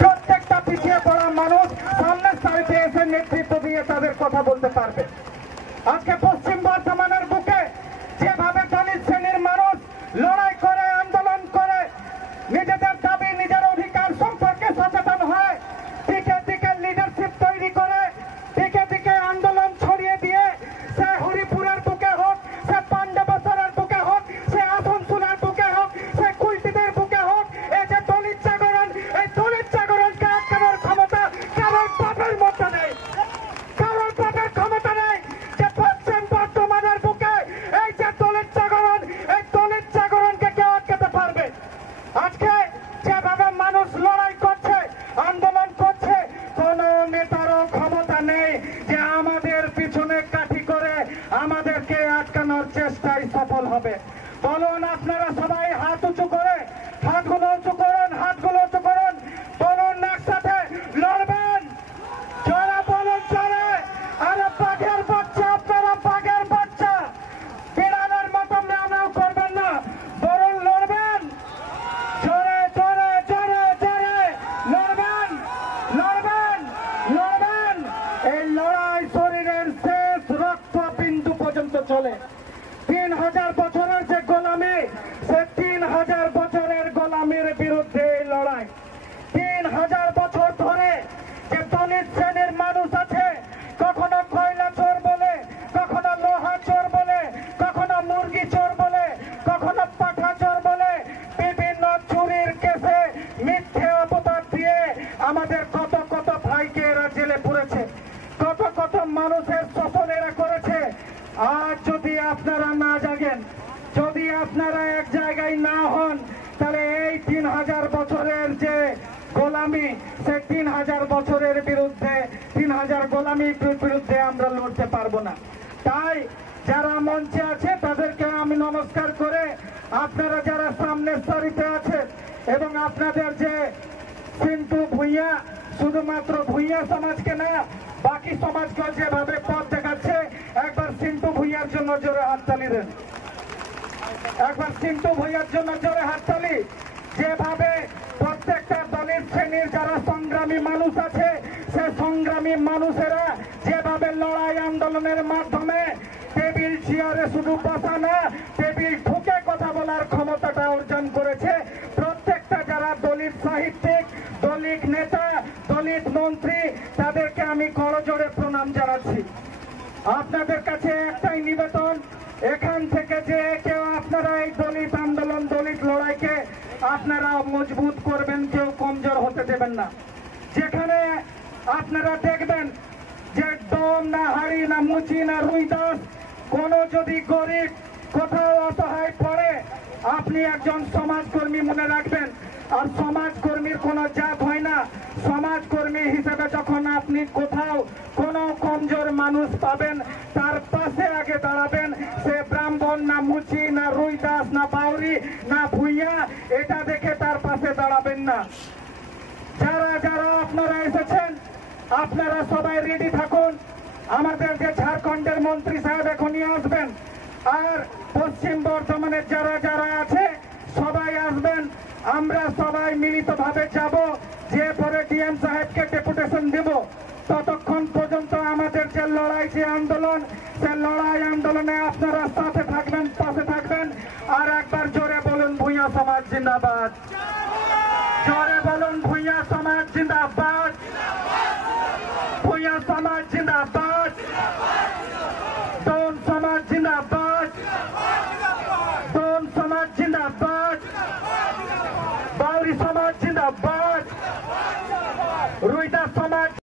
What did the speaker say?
প্রত্যেকটা পিছিয়ে পড়া মানুষ সামনের সারিতে এসে নেতৃত্ব দিয়ে তাদের কথা বলতে পারবে। আজকে পশ্চিম বর্ধমানের বুকে যেভাবে দলিত শ্রেণীর মানুষ লড়াই করে, আন্দোলন করে, নিজেদের দাবি নিজের অধিকার সম্পর্কে সচেতন হয়, দিকে দিকে লিডারশিপ তৈরি করে, দিকে দিকে আন্দোলন ছড়িয়ে দিয়ে, সে হরিপুরের বুকে হোক, সে পাণ্ডবেশ্বরের বুকে হোক, সে আসানসোলের বুকে হোক, সে কুলটিদের বুকে হোক, এই যে দলিত জাগরণ, এই দলিত জাগরণকে আটকানোর ক্ষমতা কারোর বাপের মধ্যে নেই, কারোর বাপের ক্ষমতা নেই। যে পশ্চিম বর্ধমানের বুকে এই যে দলিত জাগরণ, এই দলিত জাগরণকে কেউ আটকাতে পারবে? আজকে যেভাবে মানুষ লড়াই করছে, আন্দোলন করছে, কোন নেতারও ক্ষমতা নেই যে আমাদের পিছনে কাঠি করে আমাদেরকে আটকানোর চেষ্টায় সফল হবে। বলুন, আপনারা সবাই হাত উঁচু করে, হাতগুলো উঁচু করুন, হাতগুলো উঁচু করুন, বলুন একসাথে লড়বেন। যারা বলুন চলে, আরে বাঘের বাচ্চা, আপনারা বাঘের বাচ্চা, বিড়ালের মতো ম্যাও করবেন না, বরং লড়বেন। জোরে জোরে জোরে জোরে লড়বেন, লড়বেন, লড়বেন। এই লড়াই শরীরের শেষ রক্ত বিন্দু পর্যন্ত চলে। 3000 বছরের যে গোলামি, সে 3000 বছরের গোলামির বিরুদ্ধে এই লড়াই। 3000 বছর ধরে যে দলিত শ্রেণীর মানুষ আছে, কখনো কয়লা চোর বলে, কখনো লোহা চোর বলে, কখনো মুরগি চোর বলে, কখনো পাঠা চোর বলে, বিভিন্ন চুরির কেসে মিথ্যে অপবাদ দিয়ে আমাদের কত কত ভাইকে এরা জেলে পুরেছে, কত কত মানুষের শোষণ এরা করেছে। আজ যদি আপনারা না জাগেন, যদি আপনারা এক জায়গায় না হন, তাহলে এই 3000 বছরের যে গোলামি, সেই 3000 বছরের বিরুদ্ধে, 3000 গোলামির বিরুদ্ধে আমরা লড়তে পারবো না। তাই যারা মঞ্চে আছে তাদেরকে আমি নমস্কার করে, আপনারা যারা সামনের সারিতে আছে এবং আপনাদের যে সিন্টু ভুঁইয়া, শুধুমাত্র ভুঁইয়া সমাজকে না, বাকি সমাজকেও যেভাবে পথ দেখাচ্ছে, একবার সিন্টু ভুঁইয়ার জন্য জোরে হাততালি দেন, একবার সিন্টু ভুঁইয়ার জন্য জোরে হাততালি। যেভাবে প্রত্যেকটা দলিত শ্রেণীর যারা সংগ্রামী মানুষ আছে, সে সংগ্রামী মানুষেরা যেভাবে লড়াই আন্দোলনের মাধ্যমে টেবিল চেয়ারে শুধু বসা না, টেবিল ঠুকে কথা বলার ক্ষমতাটা অর্জন করেছে, প্রত্যেকটা যারা দলিত সাহিত্যিক, দলিত নেতা, দলিত মন্ত্রী, তাদেরকে আমি করজোড়ে প্রণাম জানাচ্ছি। আপনাদের কাছে একটাই নিবেদন, এখান থেকে যে কেউ আপনারা এই দলিত আন্দোলন, দলিত লড়াইকে আপনারা মজবুত করবেন, কেউ কমজোর হতে দেবেন না। যেখানে আপনারা দেখবেন যে দম না হাড়ি না মুচি না রুইদাস, কোন যদি গরিব কোথাও অসহায় পড়ে, আপনি একজন সমাজকর্মী মনে রাখবেন। আর সমাজকর্মীর কোনো জাত হয় না। সমাজকর্মী হিসেবে যখন আপনি কোথাও কোনো কমজোর মানুষ পাবেন, তার পাশে আগে দাঁড়াবেন। সে ব্রাহ্মণ না মুচি না রুইদাস না বাউরি না ভুইয়া, এটা দেখে তার পাশে দাঁড়াবেন না। যারা যারা আপনারা এসেছেন, আপনারা সবাই রেডি থাকুন। আমাদের যে ঝাড়খণ্ডের মন্ত্রী সাহেব এখনই আসবেন, আর পশ্চিম বর্ধমানের যারা যারা আছে সবাই আসবেন। আমরা সবাই মিলিতভাবে যাব, যে পরে ডিএম সাহেবকে ডেপুটেশন দেব। ততক্ষণ পর্যন্ত আমাদের যে লড়াই, যে আন্দোলন, সে লড়াই আন্দোলনে আপনারা সাথে থাকবেন, পাশে থাকবেন। আর একবার জোরে বলুন, ভুঁইয়া সমাজ জিন্দাবাদ। জোরে বলুন, ভুঁইয়া সমাজ জিন্দাবাদ, ভুঁইয়া সমাজ জিন্দাবাদ, দোন সমাজ জিন্দাবাদ, দোন সমাজ জিন্দাবাদ, বাউরি সমাজ জিন্দাবাদ।